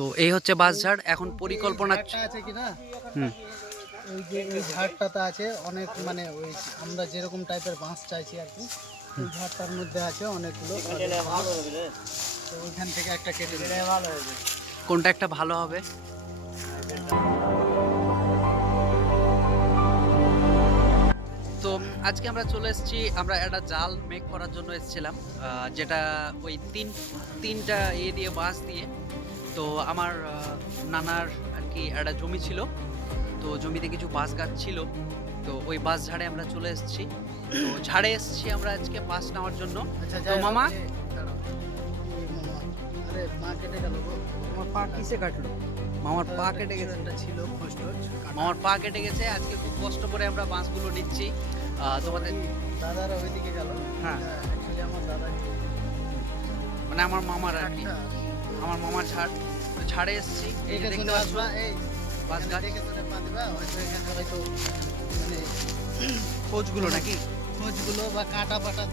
তো এই হচ্ছে বাঁশঝাড়। এখন পরিকল্পনা আছে কি না, হুম ওই যে ওই ঝাড়টাতে আছে অনেক, মানে ওই আমরা যেরকম টাইপের বাঁশ চাইছি আর কি, ওই ঝাড়টার মধ্যে আছে অনেকগুলো। তো ওইখান থেকে একটা কেটে দিলে ভালো হবে। কোনটা একটা ভালো হবে? তো আজকে আমরা চলে এসেছি, আমরা একটা জাল মেক করার জন্য এসেছিলাম, যেটা ওই তিনটা দিয়ে বাঁশ দিয়ে। তো আমার নানার আর কি একটা জমি ছিল, তো জমিতে কিছু বাঁশ গাছ ছিল, তো ওই বাঁশ ঝাড়ে আমরা চলে এসেছি। তো ঝাড়ে এসেছি আমরা আজকে বাঁশ নেওয়ার জন্য। তো মামা, আরে মা কেটে গেল গো। আমার পা কিসে কাটলো? মামার পা কেটে গেছে। একটা ছিল খোঁজ টোজ, মামার পা কেটে গেছে। আজকে খুব কষ্ট করে আমরা বাঁশগুলো নিচ্ছি। তোমাদের দাদারা ওইদিকে গেল। হ্যাঁ, অ্যাকচুয়ালি আমার দাদা মানে আমার মামার আর কি, আমার মামার ঝাড়। তো ঝাড়ে এসেছি, এই যে দেখতে পাচ্ছ এই বাঁশ গাছ, দেখে শুনে পা দিবা, হয়তো এখানে হয়তো মানে খোঁজগুলো নাকি। খোঁজগুলো বা কাটা পাটা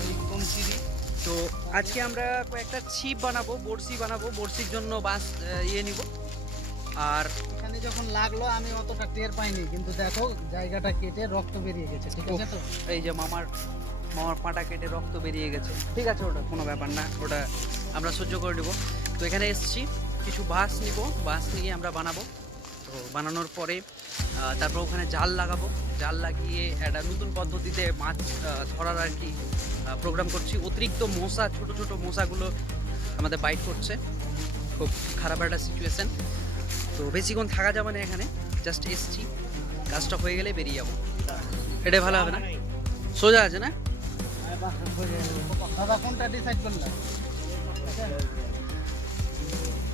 ওই কমচিরি। তো আজকে আমরা কয়েকটা ছিপ বানাবো, বড়শি বানাবো, বড়শির জন্য বাঁশ নিব। আর এখানে যখন লাগলো আমি অতটা টের পাইনি, কিন্তু দেখো জায়গাটা কেটে রক্ত বেরিয়ে গেছে, ঠিক আছে তো? এই যে মামার পাটা কেটে রক্ত বেরিয়ে গেছে। ঠিক আছে, ওটা কোনো ব্যাপার না, ওটা আমরা সহ্য করে নেব। তো এখানে এসেছি, কিছু বাঁশ নিব, বাঁশ নিয়ে আমরা বানাবো। তো বানানোর পরে তারপর ওখানে জাল লাগাবো, জাল লাগিয়ে একটা নতুন পদ্ধতিতে মাছ ধরার আর কি প্রোগ্রাম করছি। অতিরিক্ত মশা, ছোট ছোট মশাগুলো আমাদের বাইট করছে, খুব খারাপ একটা সিচুয়েশন। তো বেশিক্ষণ থাকা যাবে না এখানে, জাস্ট এসছি, কাজটা হয়ে গেলে বেরিয়ে যাবো। এটাই ভালো হবে না? সোজা আছে না? দাদা কোনটা ডিসাইড করলাম?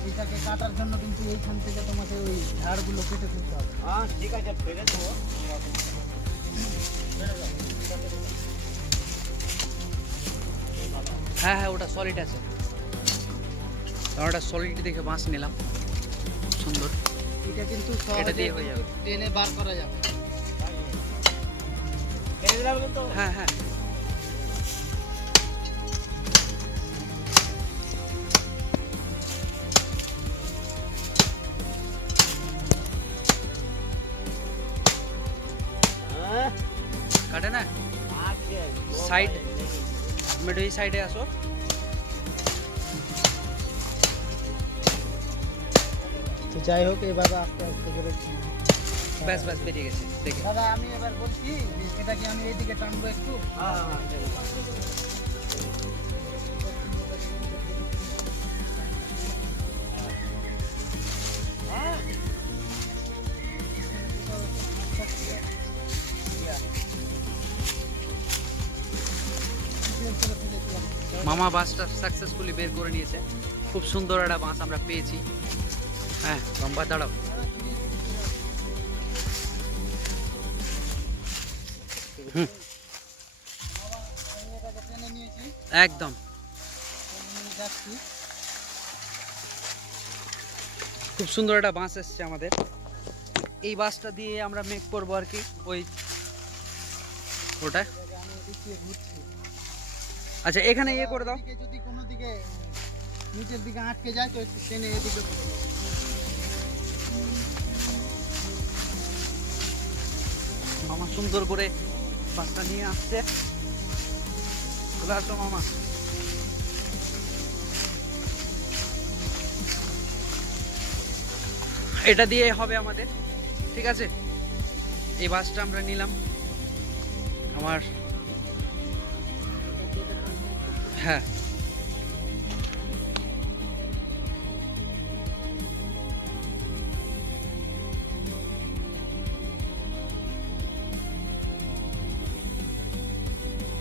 এটাকে কাটার জন্য কিন্তু এইখান থেকে তোমাকে ওই ঝাড়গুলো কেটে ফেলতে হবে। হ্যাঁ ঠিক আছে, ফেলে দেবো। হ্যাঁ হ্যাঁ, ওটা সলিড আছে, আমরা ওটা সলিড দেখে বাঁশ নিলাম, সুন্দর। এটা কিন্তু এটা দিয়ে হয়ে যাবে, টেনে বার করা যাবে। হ্যাঁ হ্যাঁ। কাটে না সাইড, তুমি এই সাইডে আসো। তো যাই হোক, এভাবে আস্তে আস্তে করে ব্যাস ব্যাস, বেরিয়ে গেছে দেখে। দাদা আমি এবার বলছি যে এটা কি আমি এইদিকে টানবো একটু? মামা বাঁশটা সাকসেসফুলি বের করে নিয়েছে। খুব সুন্দর একটা বাঁশ আমরা পেয়েছি। হ্যাঁ, লম্বা দাঁড়াও। হুম, একদম। খুব সুন্দর একটা বাঁশ এসছে আমাদের। এই বাঁশটা দিয়ে আমরা মেক করবো আর কি, ওই ওটা। আচ্ছা, এখানে ইয়ে করে দাও। যদি কোনো দিকে নিচের দিকে আটকে যায় তো একটু টেনে এদিকে করে দাও। মামা সুন্দর করে বাঁশটা নিয়ে আসছে। চলে আসো মামা। এটা দিয়ে হবে আমাদের, ঠিক আছে? এই বাঁশটা আমরা নিলাম। আমার হ্যাঁ